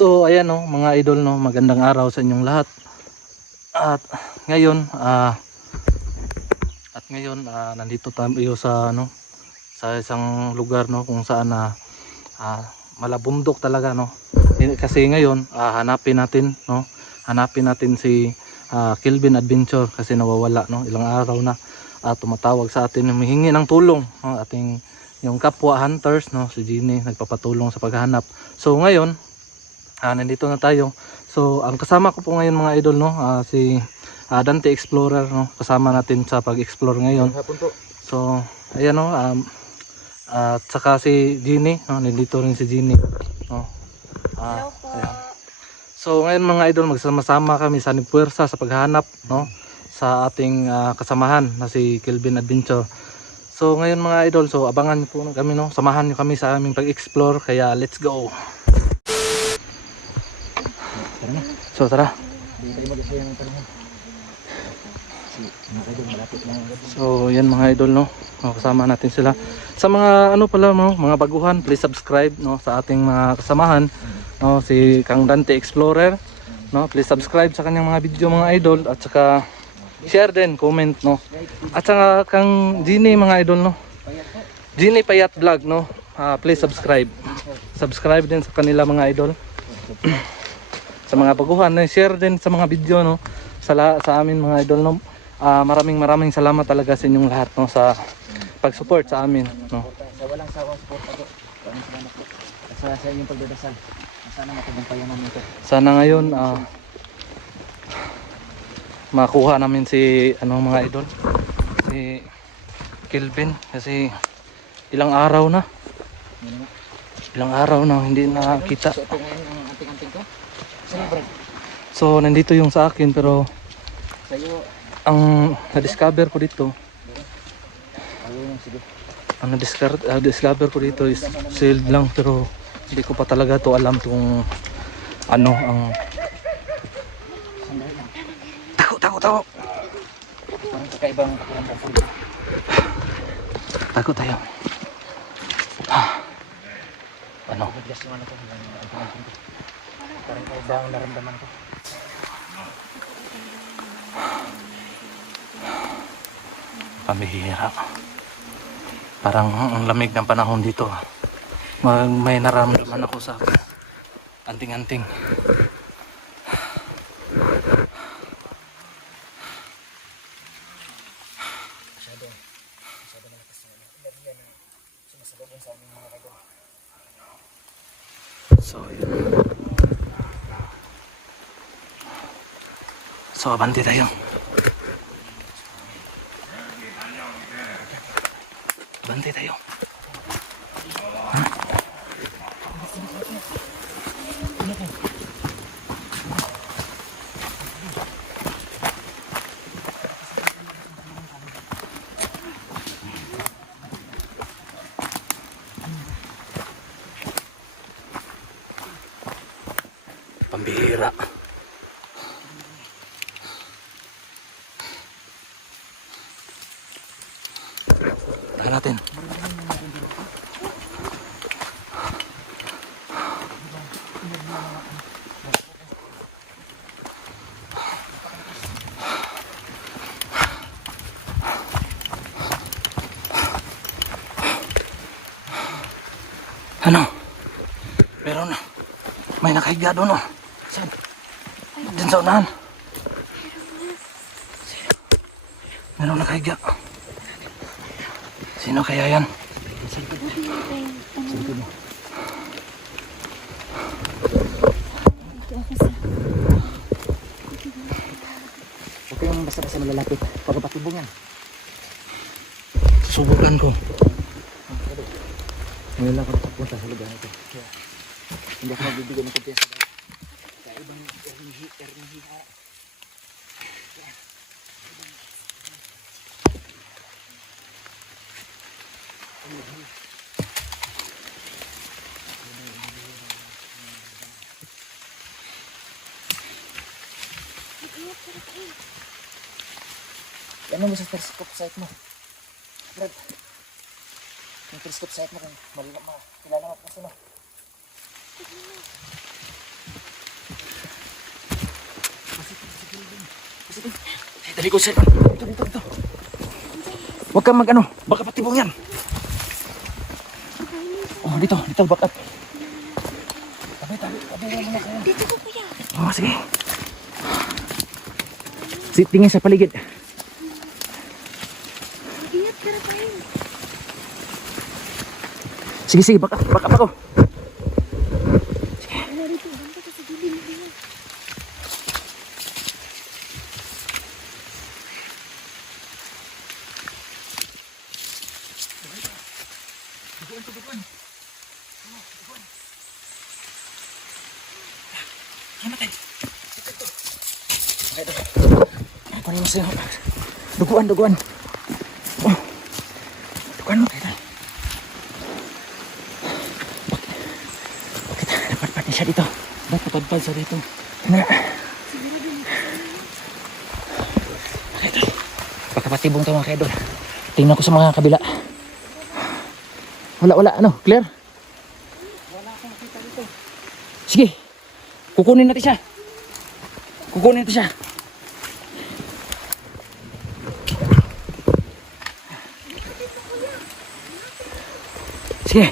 So ayan no, mga idol no, magandang araw sa inyong lahat. At ngayon nandito tayo sa ano, sa isang lugar no kung saan malabundok talaga no. Kasi ngayon hanapin natin si Kelvin Adventure kasi nawawala no, ilang araw na. Tumatawag sa atin, humihingi ng tulong no, ating yung kapwa hunters no, si Jenny nagpapatulong sa paghahanap. So ngayon nandito na tayo. So ang kasama ko po ngayon mga idol no, si Dante Explorer no, kasama natin sa pag-explore ngayon. So ayan no, at saka si Jenny no, nandito rin si Jenny no. Hello po. Ayan. So ngayon mga idol, magsama-sama kami sa nagpuwersa sa paghahanap no sa ating kasamahan na si Kelvin Adventure. So ngayon mga idol, so abangan niyo po kami no, samahan niyo kami sa aming pag-explore, kaya let's go. So tara. So yan mga idol no, kasama natin sila. Sa mga ano pala no, mga baguhan, please subscribe no sa ating mga kasamahan no, si Kang Dante Explorer no, please subscribe sa kanyang mga video mga idol, at saka share din, comment no. At saka Kang Jenny mga idol no, Jenny Payat Vlog no, please subscribe. Subscribe din sa kanila mga idol. Sa mga baguhan, share din sa mga video no, sa amin mga idol no. Maraming salamat talaga sa inyong lahat no sa pag-support sa amin no. Sa walang sawang support ako. Maraming salamat po. Sa inyong pagdadasal. Sana matagumpayan namin ito. Sana ngayon makuha namin si ano mga idol, si Kelvin, kasi ilang araw na hindi nakita. So ito ngayon ang anting-anting ko. Saan Brad? So nandito yung sa akin, pero Sa iyo. ang na-discover ko dito, Ayun, sige. ang na-discover ko dito is sealed lang, pero hindi ko pa talaga to alam kung ano ang Sandali lang. takot Parang kakaibang pakiramdam po. takot tayo. Ano? Matigas yung ano ko. Anting-anting ko. Parang kakaibang naramdaman ko. Pamihira. Parang ang lamig ng panahon dito. May naramdaman ako sa akin. Anting-anting. Masyado malakas na enerhiya na sumasalubong sa aming mga kaibigan. So yun. So abante tayo. Abante tayo. Pambihira. Tara natin. Ano? Meron na. May nakahiga doon oh. Saan? Diyan sa unahan. Meron nakahiga. Sino kaya yan? Sige mo. Huwag kayong basta-basta malalapit. Pagkapatibong yan. Susubukan ko. Ngayon lang ako nakapunta sa lugar nito. Hindi ako magbibigay ng kumpiyansa. Kaibang ermihi. Ano mo sa telescope site mo? Brad, yung telescope site mo kung kilala mo kasi no? Ay, dali ko sir. Dito. Huwag kang mag-ano, baka patibong yan. Oh, dito, back up. Tabi mo muna kayo. Dito ko kuya. Oh, sige. Tingin sa paligid. Ingat ka na tayo. Sige, back up ako. Wala rito. Banda ka sa gilid mo kuya. Ano mo sa'yo? Duguan. Oh. Duguan mo kayo. Bakit? Napadpad niya siya dito. Ba't napadpad sa dito? Na. Baka patibong ito mga kaidol. Tingnan ko sa mga kabila. Wala. Ano? Clear? Wala akong nakita dito. Sige. Kukunin natin siya. Sige.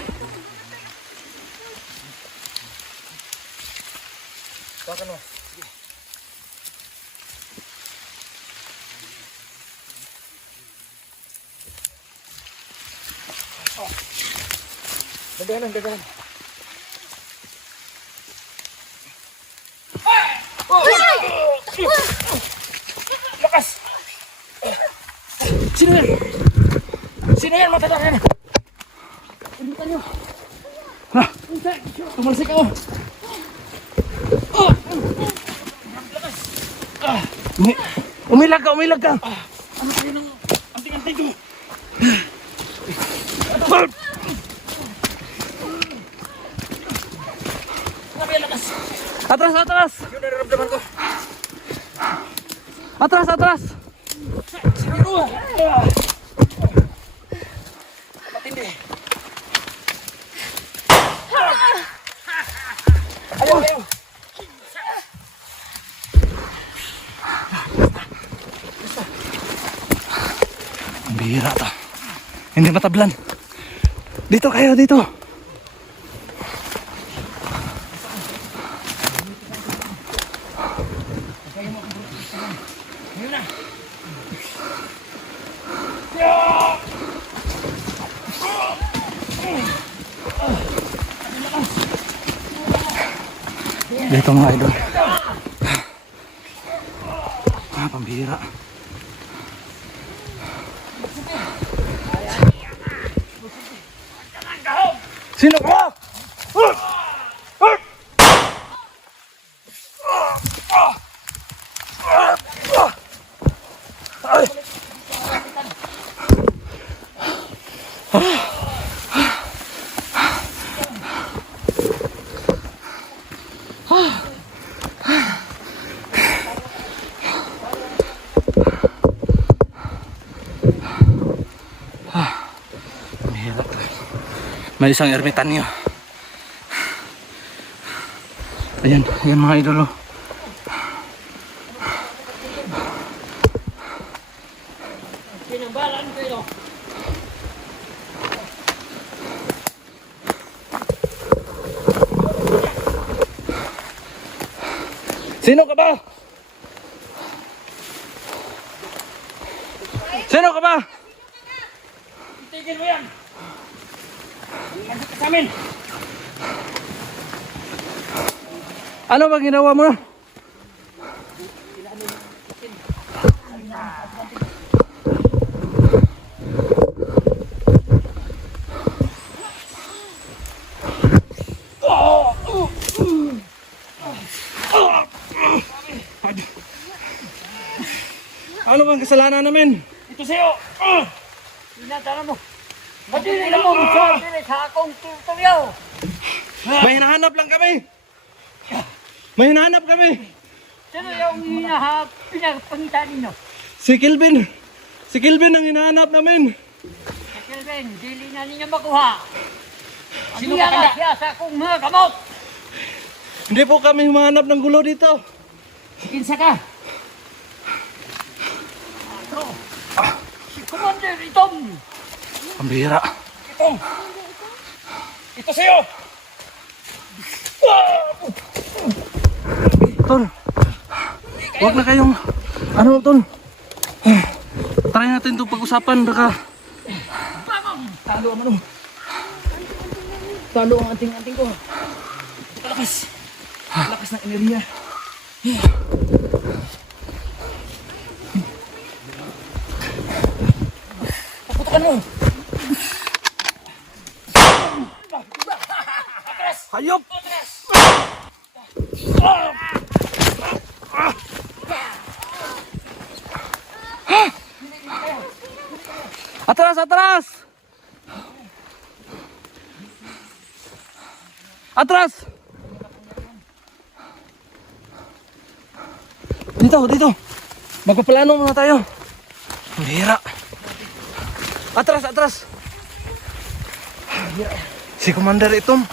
Bakan mo. Sige. Oh. Dagalan. Lakas! Sino yan? Matatakan! Indutan nyo! Ha? Tumalsik ako! Umilag ka! Ano kayo ng anting-anting ko? Atras! Yun ang naramdaman ko. Atras! Matindi. Ayaw. Ang bihira to. Hindi matablan. Dito kayo, dito. Dito mga idol. Pambihira. Sino ka? May isang ermitanyo. Ayan mga idolo. Sino ka ba? Tigil mo yan. Nandito sa amin. Ano ba ginawa mo? Ano bang kasalanan namin? Ito sa'yo. Tinatala mo. Madili mo sa akong tutorial. May hinahanap lang kami. Sino yung pinagpangita ninyo? Si Kelvin ang hinahanap namin. Si Kelvin, dili na ninyo makuha. Sino ka kanda? Siya sa akong mga kamot. Hindi po kami humahanap ng gulo dito. Kinsa ka? Commander, itong! Pambihira. Itong! Ito sa'yo! Tol. Huwag na kayong ano tol. Try natin 'to pag-usapan baka Talo ang ano. Talo ang anting-anting ko. Kalakas. Lakas ng enerhiya. Paputukan mo. hayop. Atras, atras. Atras. Dito, dito. Magpaplano muna tayo. Ang hira. Atras, atras. Si Commander Itom.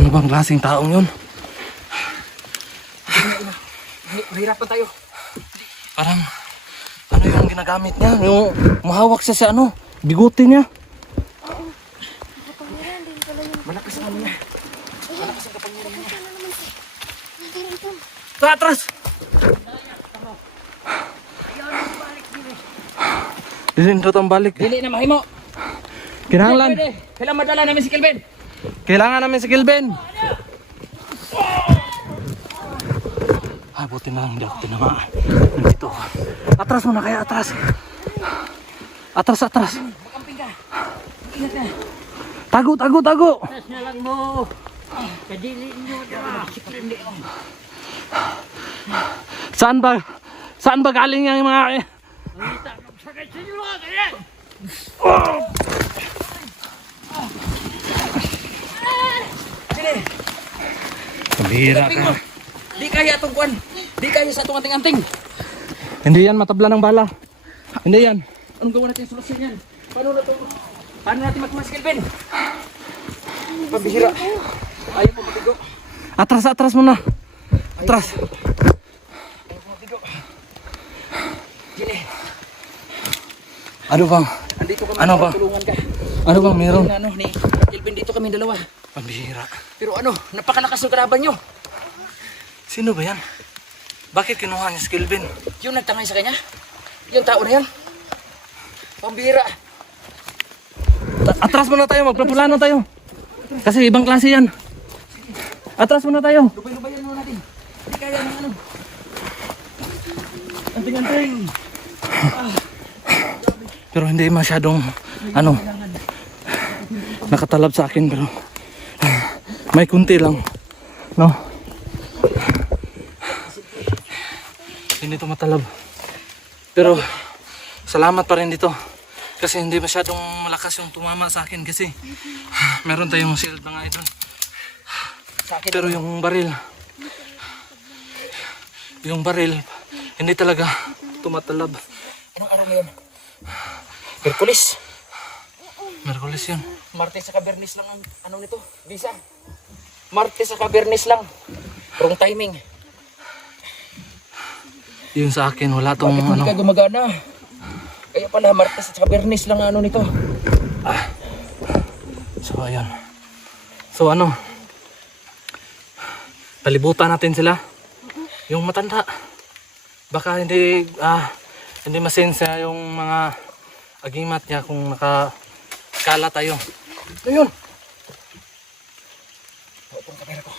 Ano bang klaseng taong yun? Mahirapan tayo. Parang ano yung ginagamit niya? Yung mahawak siya sa ano? Bigote niya. Kapangyarihan din pala yun. Malakas ang ano niya. Malakas ang kapangyarihan niya. Naman si Commander Itom. Sa atras! Dito itong balik. Dili na mahimo. Kinahanglan. Pwede. Kailangan madala namin si Kelvin. Kailangan namin si Kelvin. Ah, buti na lang hindi ako tinamaan. Nandito ako. Atras muna kaya, atras. Atras, atras. Makamping ka. Ingat na. Tago, tago, tago. Atras na lang mo. Kadili nyo na. Si Kelvin. Saan ba galing yung mga... Sakit sa inyo mga ganyan. Sini. Pambihira ka. Di kaya itong kuwan. Di kaya sa itong anting-anting. Hindi yan matabla ng bala. Hindi yan. Anong gawa natin solusyon yan? Paano natin magkuha si Kelvin? Pabihira. Ayaw po matigo. Atras, atras muna. Atras. Ayaw po matigo. Gini. Ano bang? Andito kami. Ano ba? Tulungan ka. Ano bang meron? Ano ni Kelvin dito kami dalawa. Pambihira. Pero ano, napakalakas ng kalaban nyo. Sino ba yan? Bakit kinuha niya si Kelvin? Yung nagtangay sa kanya? Yung tao na yan? Pambihira. Atras muna tayo, magpapulano tayo. Kasi ibang klase yan. Atras muna tayo. Lubay-lubayan muna natin. Hindi kaya ng ano. Anting-anting. Pero hindi masyadong ano nakatalab sa akin pero may kunti lang. No? Hindi to matalab. Pero salamat pa rin dito. Kasi hindi masyadong malakas yung tumama sa akin kasi meron tayong shield mga idol. Sa akin. Pero yung baril hindi talaga tumatalab. Anong araw ngayon? Hercules. Merkulis yun. Martes sa Kabernis lang ang ano nito. Visa. Martes sa Kabernis lang. Wrong timing. Yun sa akin wala tong Bakit hindi ano. ka gumagana? Kaya pala Martes at Kabernis lang ang ano nito. So ayun. So ano? Palibutan natin sila. Yung matanda. Baka hindi masensya yung mga agimat niya kung nakakala tayo. Ayun. Ito ang kamera ko.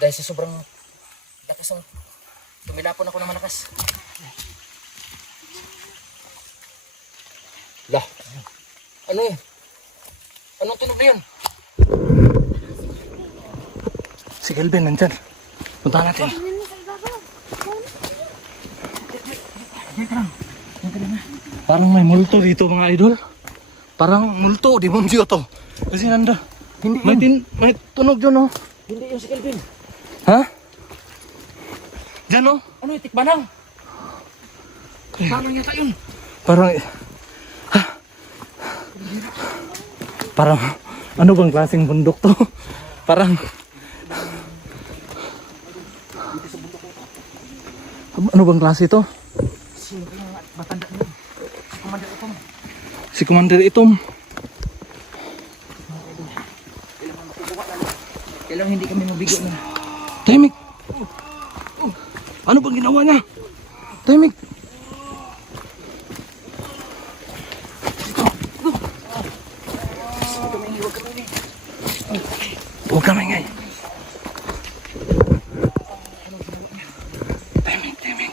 Dahil sa sobrang lakas ng tumilapon ako ng malakas. Lah. Ano yun? Anong tunog na yun? Si Kelvin nandyan. Punta natin. Ano yun sa ibabaw? Parang may multo dito mga idol. Parang multo, demonyo to. Kasi nanda. Hindi May tunog dyan oh. Hindi yun si Kelvin. Ha? Dyan oh. Ano yung tikbanang? Tikbanang yata yun. Parang Parang ano bang klaseng bundok to? Parang Ano bang klase ito? Sino yung matanda niyo? Si Commander Itom. Si Commander Itom. Kailangan hindi kami mabigo na. Tahimik. Ano bang ginawa niya? Tahimik. Huwag ka maingay. Tahimik, tahimik.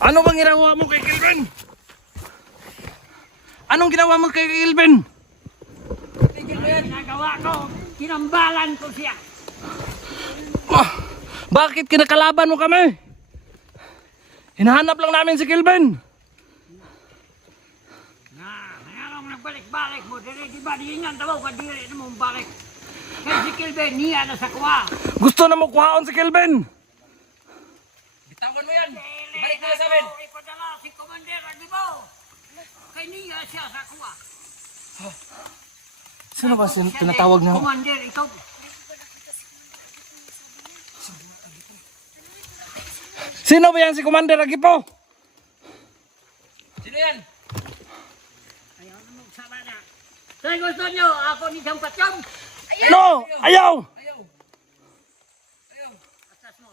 Ano bang ginawa mo kay Kelvin? Anong ginawa mo kay Kelvin? Tigil mo yan. Nagawa ko. Kinambalan ko siya. Bakit kinakalaban mo kami? Hinahanap lang namin si Kelvin. Ngayon nagbalik-balik mo. Di ba diyan tabaw ka diri na mong balik. Kaya si Kilben niya na sa kuha. Gusto na mo kuhaon si Kelvin. Bitawan mo yan. Ibalik mo sa amin. Ipadala si Commander Agibo. Kay niya siya sa kuha. Sino ba tinatawag niya? Commander ito. Sino ba yan si Commander Agipo? Sino yan? Ayaw na magsama na. Kaya gusto nyo, ako ni Jampatyong. No! Ayaw! Ayaw. Ayaw. Asas mo.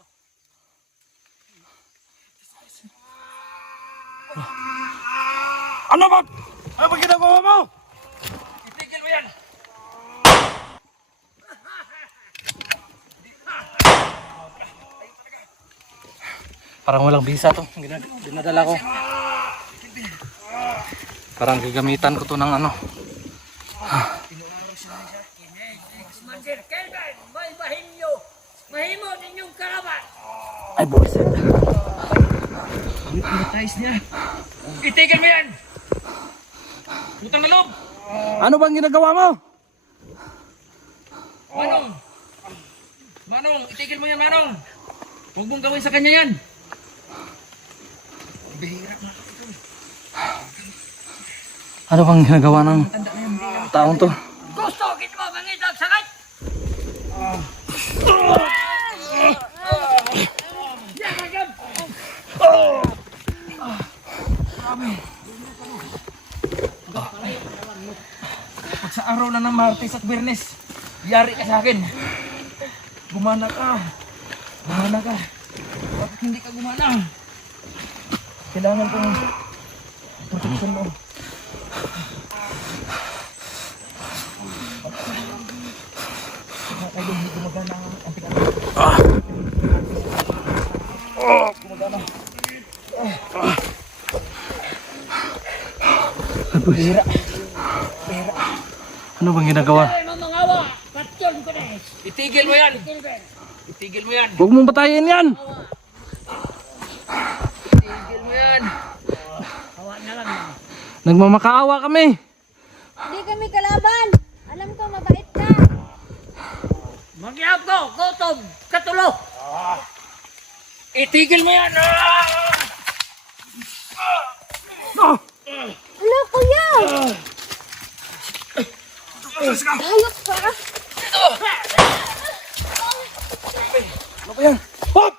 Ano ba? Ano ba ginagawa mo? Itigil mo yan. Parang walang bisa to. Dinadala ko. Parang gagamitan ko to ng ano. Commander Kelben, may mahimyo. Mahimo ninyong karaban. Ay, buwisit. Hypnotize niya. Itigil mo yan. Utang na loob. Ano bang ginagawa mo? Manong. Manong, itigil mo yan, Manong. Huwag mong gawin sa kanya yan. Bihira na. Ano bang ginagawa ng taong to? Gusto kita mo mangitag sakit. Yan agad. Pag sa araw na ng Martes at Biyernes, yari ka sa akin. Gumana ka. Gumana ka. Bakit hindi ka gumana? Kailangan kong protection mo. Kaya hindi gumagana ang pinag- Gumagana. Bihira. Bihira. Ano bang ginagawa? Ay, mamangawa. Patyon ko na eh. Itigil mo yan. Kilben. Itigil mo yan. Huwag mong patayin yan! Itigil mo yan. Hawa na lang yan. Nagmamakaawa kami! Hindi kami kalaban. Alam ko, mabait ka. Magyab ko, kutob, katulog. Itigil mo yan. Hello, kuya. Hayop ka. Ano ba yan? Hop!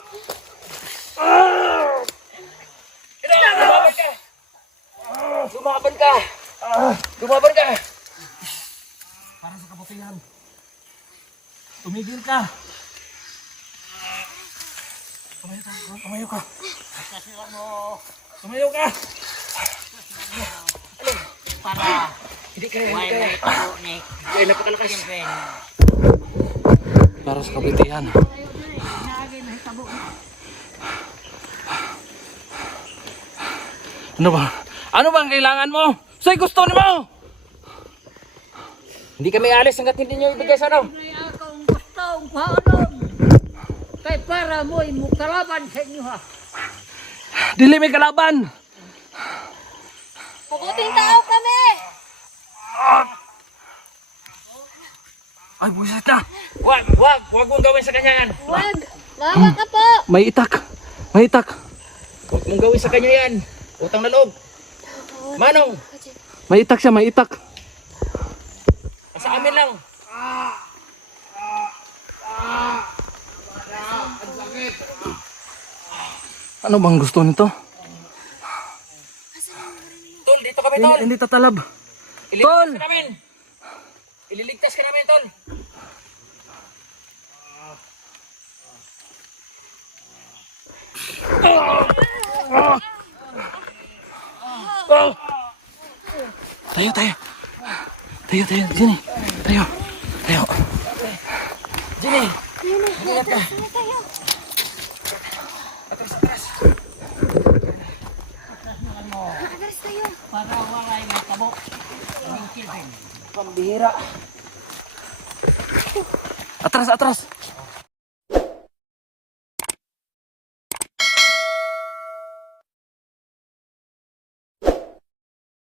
Lumaban ka. Lumaban ka. Lumaban ka. Para sa kabutihan. Tumigil ka. Tumayo ka. Tumayo ka. Tumayo ka. Para Hindi kaya. why Hindi may kaya. tabo ni Ay, napakalakas. Kilben. Para sa kabutihan. Nagin na tabo. Ano ba? Ano bang kailangan mo? Say gusto ni mo! Hindi kami alis hanggat hindi nyo ibigay sa ano. Ay akong gustong paulong. Kay para mo'y mukalaban sa inyo ha. Dili may kalaban! Pukuting tao kami. Ay, buwisit na! Wag mong gawin sa kanya yan. Huwag. Mawa ka po. May itak! May itak. Huwag mong gawin sa kanya yan. Utang na loob. Manong, May itak siya, may itak. sa amin lang. Ano bang gusto nito? Tol, dito kami, tol. Hindi tatalab. Ililigtas ka namin. Ililigtas ka namin, tol. Tayo, tayo. Tayo, tayo. Sini. Tayo. Tayo. Jenny, Atras tayo. Para walay may tabo. Ang kilben. pambihira. Atras, atras.